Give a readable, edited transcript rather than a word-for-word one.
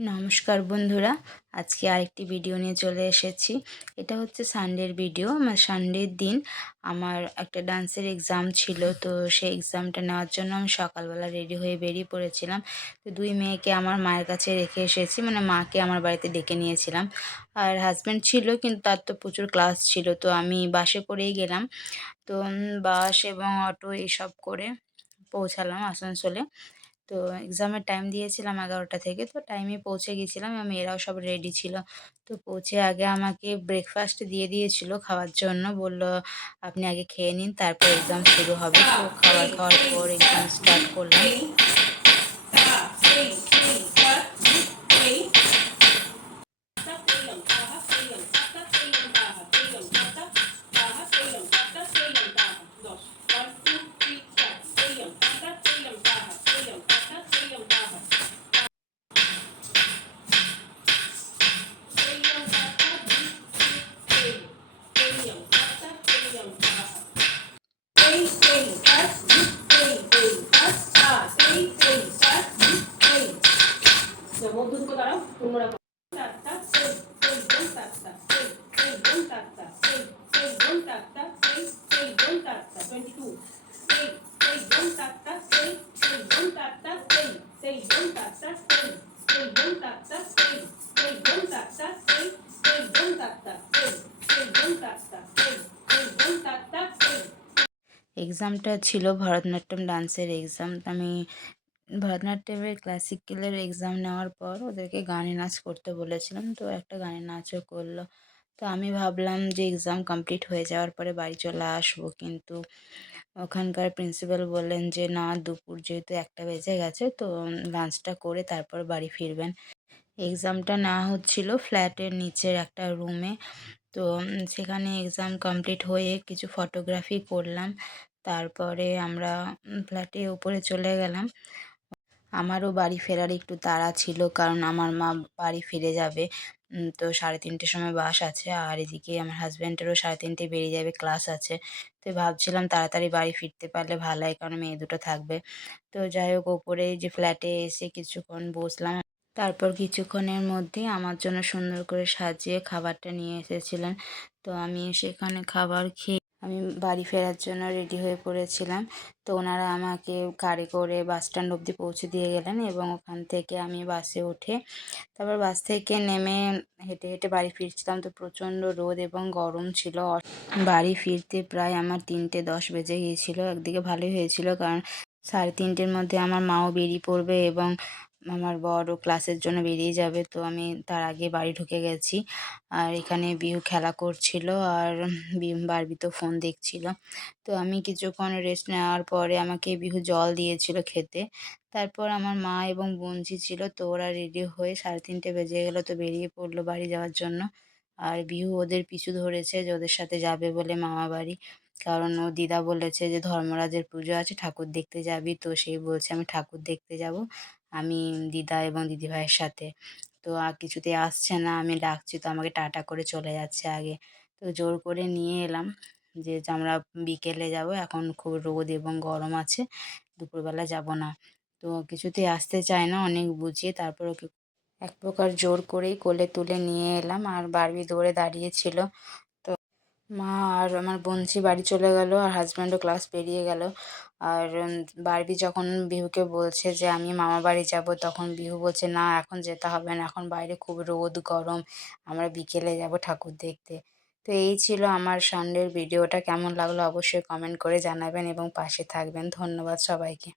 নমস্কার বন্ধুরা, আজকে আরেকটি ভিডিও নিয়ে চলে এসেছি। এটা হচ্ছে সানডের ভিডিও। আমার সানডের দিন আমার একটা ডান্সের এক্সাম ছিল, তো সেই এক্সামটা নেওয়ার জন্য আমি সকালবেলা রেডি হয়ে বেরিয়ে পড়েছিলাম। তো দুই মেয়েকে আমার মায়ের কাছে রেখে এসেছি, মানে মাকে আমার বাড়িতে ডেকে নিয়েছিলাম। আর হাজব্যান্ড ছিল, কিন্তু তার তো প্রচুর ক্লাস ছিল, তো আমি বাসে করেই গেলাম। তো বাস এবং অটো এইসব করে পৌঁছালাম আসানসোলে। তো এক্সামের টাইম দিয়েছিলাম 11টা থেকে, তো টাইমে পৌঁছে গেছিলাম এবং মেয়েরাও সব রেডি ছিল। তো পৌঁছে আগে আমাকে ব্রেকফাস্ট দিয়ে দিয়েছিল খাওয়ার জন্য। বলল, "আপনি আগে খেয়ে নিন, তারপর এক্সাম শুরু হবে।" তো খাবার খাওয়ার পর এক্সাম স্টার্ট করলাম। মধ্যদুটো দাঁড়াও তোমরা টাটা সেই বোন টাটা সেই বোন টাটা সেই বোন টাটা সেই বোন টাটা 22 সেই বোন টাটা সেই বোন টাটা সেই বোন টাটা সেই বোন টাটা সেই বোন টাটা সেই বোন টাটা সেই বোন টাটা সেই বোন টাটা। এক্সামটা ছিল ভরতনাট্যম ডান্সের এক্সাম। আমি ভরতনাট্যমের ক্লাসিক্যালের এক্সাম নেওয়ার পর ওদেরকে গানে নাচ করতে বলেছিলাম, তো একটা গানে নাচও করলো। তো আমি ভাবলাম যে এক্সাম কমপ্লিট হয়ে যাওয়ার পরে বাড়ি চলে আসবো, কিন্তু ওখানকার প্রিন্সিপাল বললেন যে না, দুপুর যেহেতু 1টা বেজে গেছে, তো লাঞ্চটা করে তারপর বাড়ি ফিরবেন। এক্সামটা নেওয়া হচ্ছিল ফ্ল্যাটের নিচের একটা রুমে। তো সেখানে এক্সাম কমপ্লিট হয়ে কিছু ফটোগ্রাফি করলাম। তারপরে আমরা ফ্ল্যাটে উপরে চলে গেলাম। আমারও বাড়ি ফেরার একটু তাড়া ছিল, কারণ আমার মা বাড়ি ফিরে যাবে। তো 3:30টার সময় বাস আছে, আর এদিকে আমার হাজব্যান্ডেরও 3:30টায় বেরিয়ে যাবে, ক্লাস আছে। তো ভাবছিলাম তাড়াতাড়ি বাড়ি ফিরতে পারলে ভালো হয়, কারণ মেয়ে দুটো থাকবে। তো যাই হোক, ওপরে যে ফ্ল্যাটে এসে কিছুক্ষণ বসলাম। তারপর কিছুক্ষণের মধ্যেই আমার জন্য সুন্দর করে সাজিয়ে খাবারটা নিয়ে এসেছিলেন। তো আমি সেখানে খাবার খেয়ে আমি বাড়ি ফেরার জন্য রেডি হয়ে পড়েছিলাম। তো ওনারা আমাকে গাড়ি করে বাস স্ট্যান্ড অবধি পৌঁছে দিয়ে গেলেন এবং ওখান থেকে আমি বাসে উঠে তারপর বাস থেকে নেমে হেঁটে হেঁটে বাড়ি ফিরছিলাম। তো প্রচণ্ড রোদ এবং গরম ছিল। বাড়ি ফিরতে প্রায় আমার 3:10 বেজে গিয়েছিল। একদিকে ভালোই হয়েছিল, কারণ 3:30টার মধ্যে আমার মাও বেরিয়ে পড়বে এবং আমার বড়ও ক্লাসের জন্য বেরিয়ে যাবে। তো আমি তার আগে বাড়ি ঢুকে গেছি। আর এখানে বিহু খেলা করছিল, আর বারবি তো ফোন দেখছিল। তো আমি কিছুক্ষণ রেস্ট নেওয়ার পরে আমাকে বিহু জল দিয়েছিল খেতে। তারপর আমার মা এবং বোনঝি ছিল, তো ওরা রেডি হয়ে 3:30 বেজে গেল, তো বেরিয়ে পড়লো বাড়ি যাওয়ার জন্য। আর বিহু ওদের পিছু ধরেছে যে ওদের সাথে যাবে বলে মামা বাড়ি, কারণ ও দিদা বলেছে যে ধর্মরাজের পুজো আছে, ঠাকুর দেখতে যাবি। তো সেই বলছে আমি ঠাকুর দেখতে যাব, আমি দিদা এবং দিদিভাইয়ের সাথে। তো আর কিছুতেই আসছে না, আমি ডাকছি তো আমাকে টাটা করে চলে যাচ্ছে আগে। তো জোর করে নিয়ে এলাম যে আমরা বিকেলে যাব, এখন খুব রোদ এবং গরম আছে, দুপুরবেলা যাব না। তো কিছুতেই আসতে চায় না, অনেক বুঝিয়ে তারপর ওকে এক প্রকার জোর করেই কোলে তুলে নিয়ে এলাম। আর বারবি দৌড়ে দাঁড়িয়েছিল। তো মা আর আমার বোনঝি বাড়ি চলে গেল, আর হাজব্যান্ডও ক্লাস বেরিয়ে গেল। আর বারবি যখন বিহুকে বলছে যে আমি মামা বাড়ি যাব, তখন বিহু বলছে না, এখন যেতে হবে না, এখন বাইরে খুব রোদ গরম, আমরা বিকেলে যাব ঠাকুর দেখতে। তো এই ছিল আমার সানডের ভিডিওটা। কেমন লাগলো অবশ্যই কমেন্ট করে জানাবেন এবং পাশে থাকবেন। ধন্যবাদ সবাইকে।